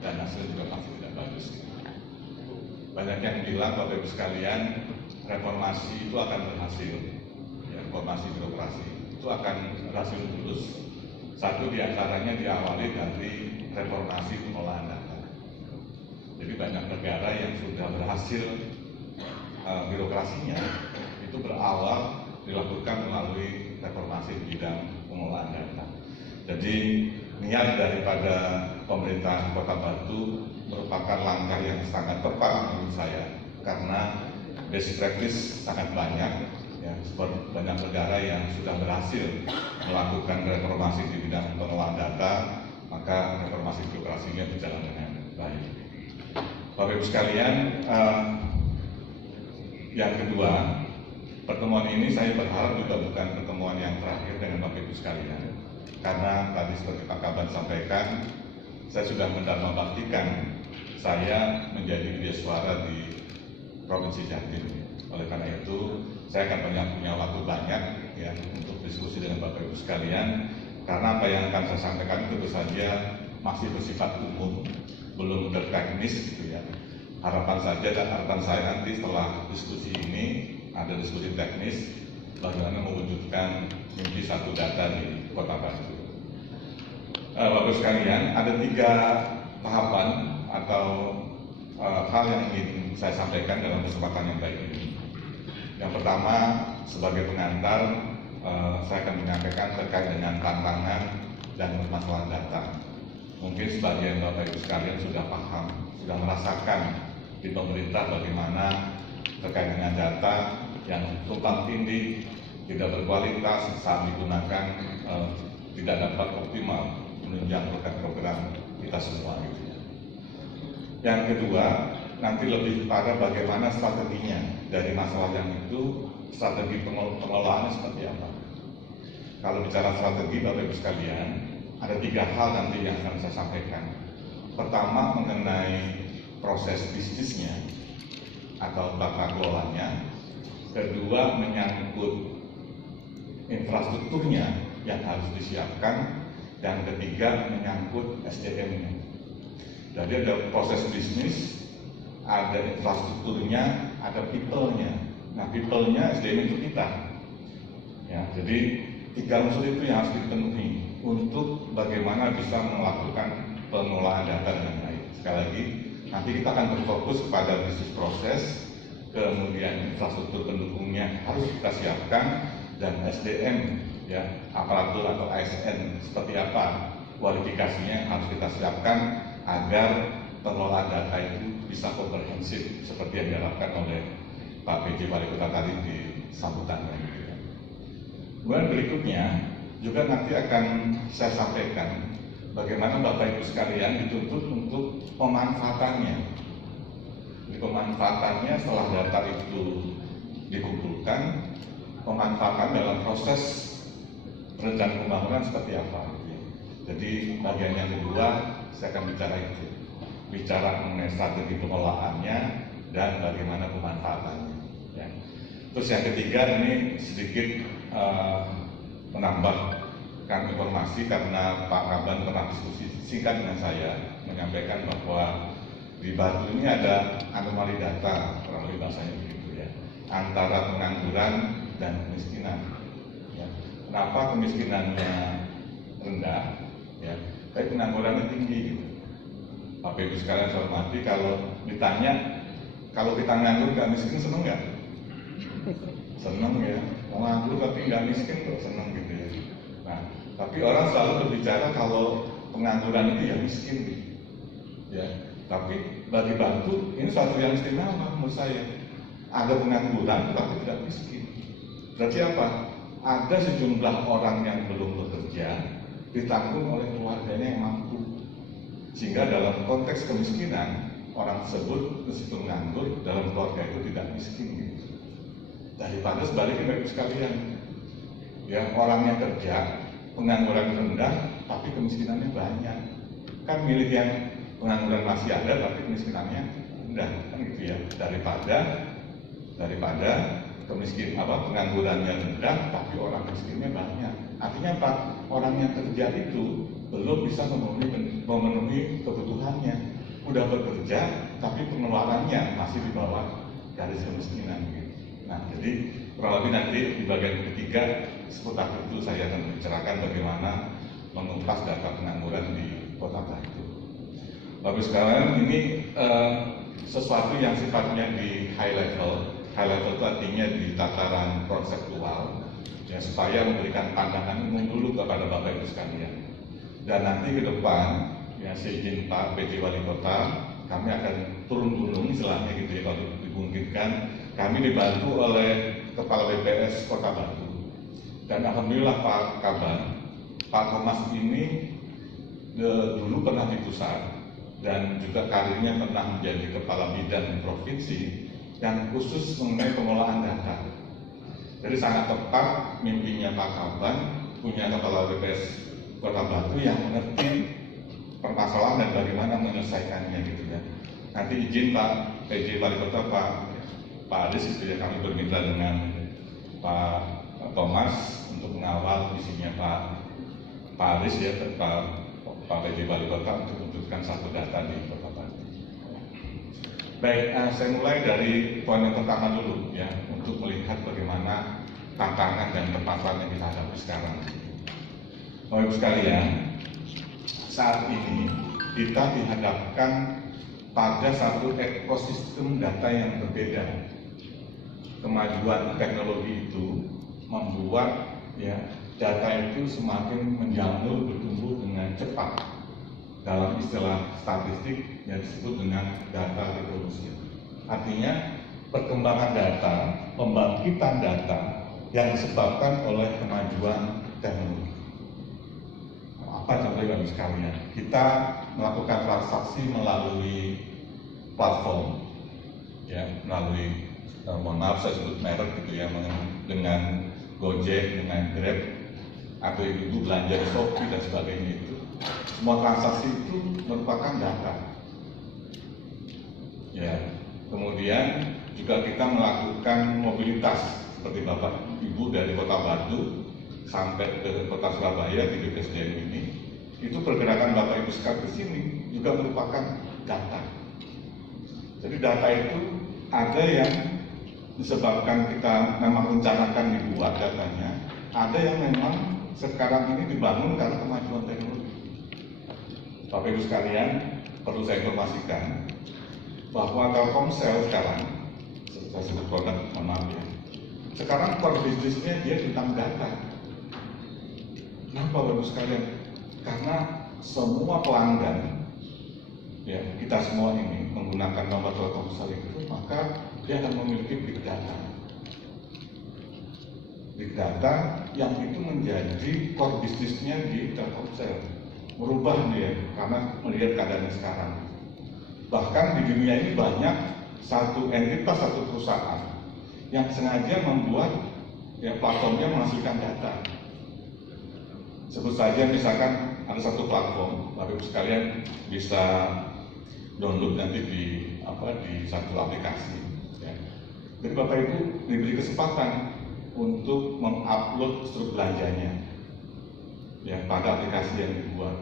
dan hasilnya juga pasti tidak bagus. Banyak yang bilang, Bapak Ibu sekalian, reformasi itu akan berhasil, ya, reformasi birokrasi itu akan berhasil lulus. Satu diantaranya diawali dari reformasi pengelolaan data. Jadi banyak negara yang sudah berhasil birokrasinya itu berawal dilakukan melalui reformasi di bidang pengelolaan data. Jadi niat daripada pemerintah Kota Batu merupakan langkah yang sangat tepat menurut saya, karena best practice sangat banyak, ya, seperti banyak negara yang sudah berhasil melakukan reformasi di bidang pengelolaan data, maka reformasi birokrasinya berjalan dengan baik. Bapak Ibu sekalian, yang kedua, pertemuan ini saya berharap juga bukan pertemuan yang terakhir dengan Bapak Ibu sekalian, karena tadi seperti Pak Kaban sampaikan, saya sudah mendharma baktikan saya menjadi media suara di Provinsi Jatim. Oleh karena itu, saya akan punya waktu banyak, ya, untuk diskusi dengan Bapak Ibu sekalian, karena apa yang akan saya sampaikan tentu saja masih bersifat umum, belum berteknis, gitu ya. Harapan saya nanti setelah diskusi ini ada diskusi teknis bagaimana mewujudkan mimpi satu data di Kota Batu. Bapak sekalian, ada 3 tahapan atau hal yang ingin saya sampaikan dalam kesempatan yang baik ini. Yang pertama, sebagai pengantar, saya akan menyampaikan terkait dengan tantangan dan permasalahan data. Mungkin sebagian Bapak Ibu sekalian sudah paham, sudah merasakan di pemerintah bagaimana terkait dengan data yang tumpang tindih, tidak berkualitas saat digunakan, tidak dapat optimal menunjang program kita semua. Gitu. Yang kedua, nanti lebih pada bagaimana strateginya dari masalah yang itu, strategi pengelolaannya seperti apa. Kalau bicara strategi, Bapak Ibu sekalian, ada 3 hal nanti yang akan saya sampaikan. Pertama, mengenai proses bisnisnya atau tata kelolanya. Kedua, menyangkut infrastrukturnya yang harus disiapkan. Dan ketiga, menyangkut SDM-nya. Jadi ada proses bisnis, ada infrastrukturnya, ada people-nya. Nah, people-nya SDM itu kita. Ya, jadi 3 unsur itu yang harus dipenuhi untuk bagaimana bisa melakukan pengelolaan data dengan baik. Sekali lagi, nanti kita akan berfokus kepada bisnis proses, kemudian infrastruktur pendukungnya harus kita siapkan, dan SDM, ya, aparatur atau ASN seperti apa kualifikasinya harus kita siapkan agar pengelolaan data itu bisa komprehensif seperti yang diharapkan oleh Pak PJ Wali Kota tadi di sambutannya. Kemudian berikutnya juga nanti akan saya sampaikan bagaimana Bapak Ibu sekalian dituntut untuk pemanfaatannya. Jadi pemanfaatannya setelah data itu dikumpulkan, pemanfaatan dalam proses perencanaan pembangunan seperti apa. Jadi bagian yang kedua saya akan bicara itu, bicara mengenai strategi pengelolaannya dan bagaimana pemanfaatannya. Ya. Terus yang ketiga ini sedikit menambahkan informasi karena Pak Kaban pernah diskusi singkat dengan saya menyampaikan bahwa di Batu ini ada anomali data, kurang lebih bahasanya begitu ya, antara pengangguran dan kemiskinan. Ya. Kenapa kemiskinannya rendah, ya, tapi penganggurannya tinggi gitu. Bapak Ibu sekalian saya hormati, kalau ditanya kalau kita nganggur nggak miskin seneng nggak? Seneng ya, mau nganggur tapi nggak miskin kok seneng gitu ya. Nah, tapi orang selalu berbicara kalau pengangguran itu ya miskin gitu. Ya, tapi bagi Batu ini suatu yang istimewa menurut saya. Ada pengangguran tapi tidak miskin. Berarti apa? Ada sejumlah orang yang belum bekerja ditanggung oleh keluarganya yang mampu. Sehingga dalam konteks kemiskinan, orang tersebut meskipun nganggur dalam keluarga itu tidak miskin gitu. Daripada sebaliknya Bapak sekalian, ya, orangnya kerja, pengangguran rendah, tapi kemiskinannya banyak. Kan milih yang pengangguran masih ada, tapi kemiskinannya rendah, kan gitu ya. Daripada penganggurannya rendah, tapi orang miskinnya banyak. Artinya apa? Orang yang kerja itu belum bisa memenuhi kebutuhannya. udah bekerja tapi pengeluarannya masih di bawah garis kemiskinan gitu. Nah, jadi kurang lebih nanti di bagian ketiga seputar itu saya akan bicarakan bagaimana mengupas data pengangguran di Kota Batu. Bapak sekalian, ini sesuatu yang sifatnya di high level. High level itu artinya di tataran konseptual, ya, supaya memberikan pandangan umum dulu kepada Bapak Ibu sekalian. Dan nanti ke depan, ya, seizin Pak PJ Wali Kota, kami akan turun gunung istilahnya gitu ya, kalau dimungkinkan. Kami dibantu oleh Kepala BPS Kota Batu. Dan alhamdulillah Pak Kaban, Pak Thomas ini dulu pernah di pusat dan juga karirnya pernah menjadi kepala bidang provinsi yang khusus mengenai pengelolaan data. Jadi sangat tepat mimpinya Pak Kaban punya Kepala BPS Kota Batu yang mengerti permasalahan dan bagaimana menyelesaikannya gitu ya. Nanti izin Pak PJ Wali Kota Pak Aris itu ya, kami bermitra dengan Pak Thomas untuk mengawal visinya Pak Aris ya, Pak PJ Wali Kota untuk membutuhkan satu data di Kota Batu. Baik, saya mulai dari poin yang pertama dulu ya, untuk melihat bagaimana tantangan dan permasalahan yang kita hadapi sekarang. Bapak Ibu sekalian, saat ini kita dihadapkan pada satu ekosistem data yang berbeda. Kemajuan teknologi itu membuat ya data itu semakin menjamur, bertumbuh dengan cepat. Dalam istilah statistik yang disebut dengan data revolusi. Artinya perkembangan data, pembangkitan data yang disebabkan oleh kemajuan teknologi. Apa contohnya Bapak sekalian? Kita melakukan transaksi melalui platform, ya, melalui mohon maaf saya sebut merek gitu ya, dengan Gojek, dengan Grab, atau ibu belanja di Shopee dan sebagainya itu. Semua transaksi itu merupakan data. Ya, kemudian juga kita melakukan mobilitas seperti Bapak Ibu dari Kota Batu sampai ke Kota Surabaya di BPSDM ini, itu pergerakan Bapak Ibu sekalian ke sini juga merupakan data. Jadi data itu ada yang disebabkan kita memang rencanakan dibuat datanya, ada yang memang sekarang ini dibangun karena kemajuan teknologi. Bapak Ibu sekalian, perlu saya informasikan bahwa Telkomsel sekarang, saya sebut produk, maaf ya, sekarang core bisnisnya dia tentang data. Kenapa Bapak Ibu sekalian? Karena semua pelanggan, ya, kita semua ini menggunakan nomor Telkomsel itu, maka dia akan memiliki big data. Big data yang itu menjadi core bisnisnya di Telkomsel. Merubah dia karena melihat keadaannya sekarang. Bahkan di dunia ini banyak satu entitas, satu perusahaan yang sengaja membuat ya, platformnya menghasilkan data. Sebut saja misalkan ada satu platform, Bapak Ibu sekalian bisa download nanti di satu aplikasi. Ya. Jadi Bapak Ibu diberi kesempatan untuk mengupload struktur belanjanya, ya, pada aplikasi yang dibuat.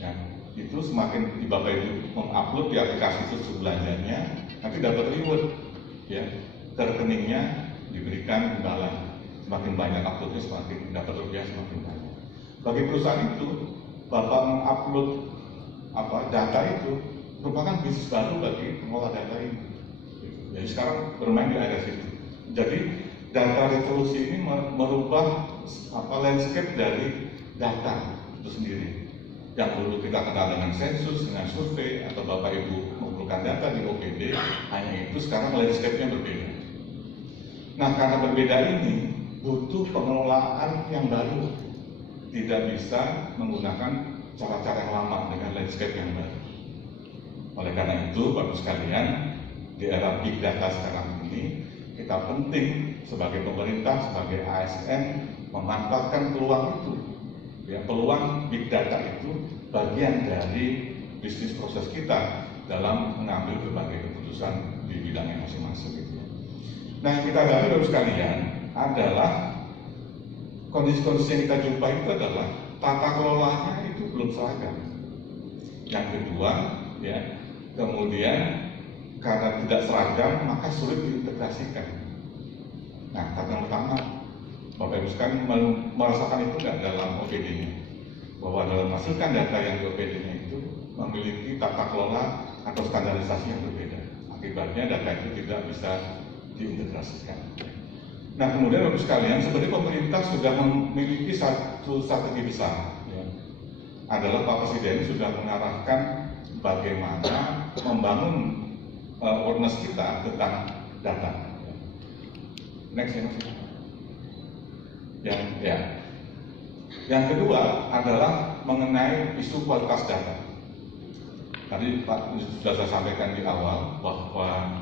Ya, itu semakin Bapak Ibu mengupload di aplikasi struktur belanjanya, nanti dapat reward, ya, ke rekeningnya diberikan imbalan. Semakin banyak uploadnya, semakin dapat rupiah semakin banyak. Bagi perusahaan itu, Bapak mengupload data itu merupakan bisnis baru bagi pengelola data ini. Jadi sekarang bermain di area situ. Jadi data revolusi ini merubah landscape dari data itu sendiri. Yang dulu kita kenal dengan sensus, dengan survei, atau Bapak Ibu mengumpulkan data di OPD, hanya itu sekarang landscape-nya berbeda. Nah, karena berbeda ini butuh pengelolaan yang baru. Tidak bisa menggunakan cara-cara yang lama dengan landscape yang baru. Oleh karena itu, Bapak sekalian, di era big data sekarang ini, kita penting sebagai pemerintah, sebagai ASN, memanfaatkan peluang itu. Ya, peluang big data itu bagian dari bisnis proses kita dalam mengambil berbagai keputusan di bidangnya masing-masing. Gitu. Nah, yang kita hadapi Bapak sekalian adalah kondisi-kondisi yang kita jumpai itu adalah tata kelolanya itu belum seragam. Yang kedua, ya, kemudian karena tidak seragam maka sulit diintegrasikan. Nah, karena pertama, Bapak Ibu sekalian merasakan itu nggak dalam OPD-nya, bahwa dalam menghasilkan data yang di OPD-nya itu memiliki tata kelola atau standarisasi yang berbeda. Akibatnya data itu tidak bisa diintegrasikan. Nah, kemudian Bapak sekalian, sebenarnya pemerintah sudah memiliki satu strategi besar, ya, adalah Pak Presiden sudah mengarahkan bagaimana membangun awareness kita tentang data. Next ya. Yang kedua adalah mengenai isu kualitas data. Tadi Pak sudah saya sampaikan di awal bahwa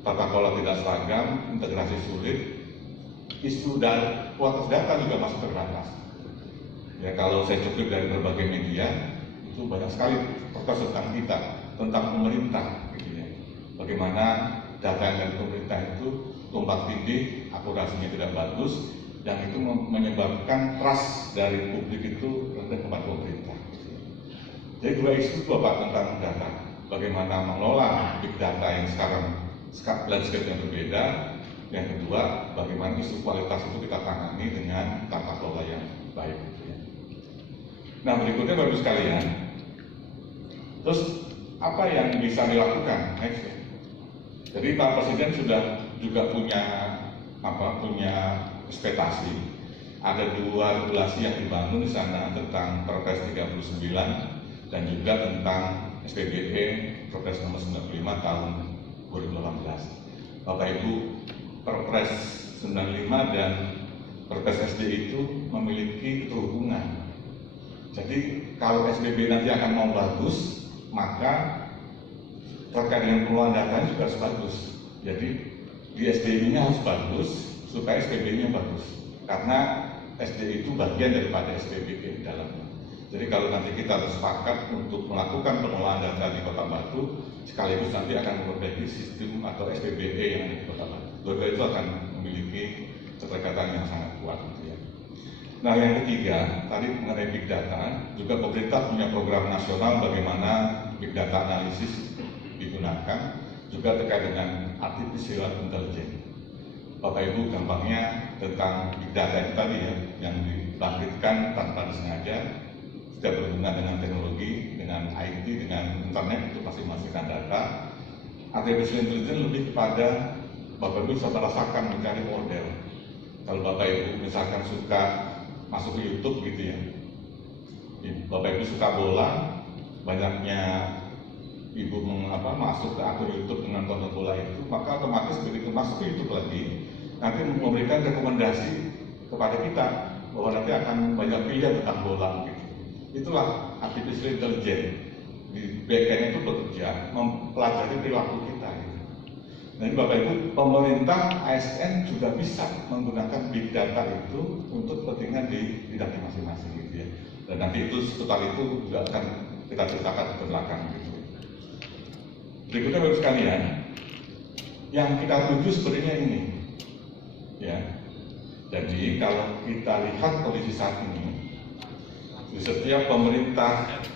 tata kelola tidak seragam, integrasi sulit, isu dan kualitas data juga masih terbatas. Ya, kalau saya cuplik dari berbagai media, itu banyak sekali protes tentang kita, tentang pemerintah, gitu ya. Bagaimana data yang dari pemerintah itu tumpang tindih, akurasinya tidak bagus, yang itu menyebabkan trust dari publik itu rendah kepada pemerintah. Jadi dua isu Bapak tentang data, bagaimana mengelola big data yang sekarang landscape-nya berbeda. Yang kedua, bagaimana isu kualitas itu kita tangani dengan tata kelola yang baik. Nah, berikutnya Bapak Ibu sekalian, terus apa yang bisa dilakukan? Next, ya. Jadi Pak Presiden sudah juga punya ekspektasi. Ada dua regulasi yang dibangun di sana tentang Perpres 39 dan juga tentang SPBE Perpres nomor 95 tahun 2018. Bapak Ibu, Perpres 95 dan Perpres SD itu memiliki keterhubungan. Jadi kalau SPB nanti akan mau bagus, maka terkait dengan pengelolaan datanya juga harus bagus. Jadi di SDI-nya harus bagus supaya SPB-nya bagus. Karena SD itu bagian daripada SPBE di dalamnya. Jadi kalau nanti kita bersepakat untuk melakukan pengelolaan data di Kota Batu, sekaligus nanti akan memperbaiki sistem atau SPBE yang ada di Kota Batu. Dua itu akan memiliki keterkaitan yang sangat kuat. Gitu ya. Nah, yang ketiga, tadi mengenai Big Data, juga pemerintah punya program nasional bagaimana Big Data analisis digunakan, juga terkait dengan Artificial Intelligence. Bapak Ibu, gampangnya tentang Big Data itu tadi ya, yang dibangkitkan tanpa disengaja, setiap berhubungan dengan teknologi, dengan IT, dengan internet, itu pasti menghasilkan data. Artificial Intelligence lebih kepada Bapak Ibu bisa merasakan mencari model. Kalau Bapak Ibu misalkan suka masuk ke YouTube gitu ya, Bapak Ibu suka bola, banyaknya Ibu masuk ke akun YouTube dengan tonton bola itu, maka otomatis begitu masuk ke YouTube lagi, nanti memberikan rekomendasi kepada kita bahwa nanti akan banyak pilihan tentang bola gitu. Itulah Artificial Intelligence. Di backend itu bekerja mempelajari perilaku kita. Gitu. Jadi Bapak Ibu, pemerintah ASN juga bisa menggunakan big data itu untuk kepentingan di bidangnya masing-masing gitu ya. Dan nanti itu setelah itu juga akan kita ceritakan ke belakang gitu. Berikutnya Bapak sekalian, yang kita tuju sebenarnya ini, ya. Jadi kalau kita lihat kondisi saat ini, di setiap pemerintah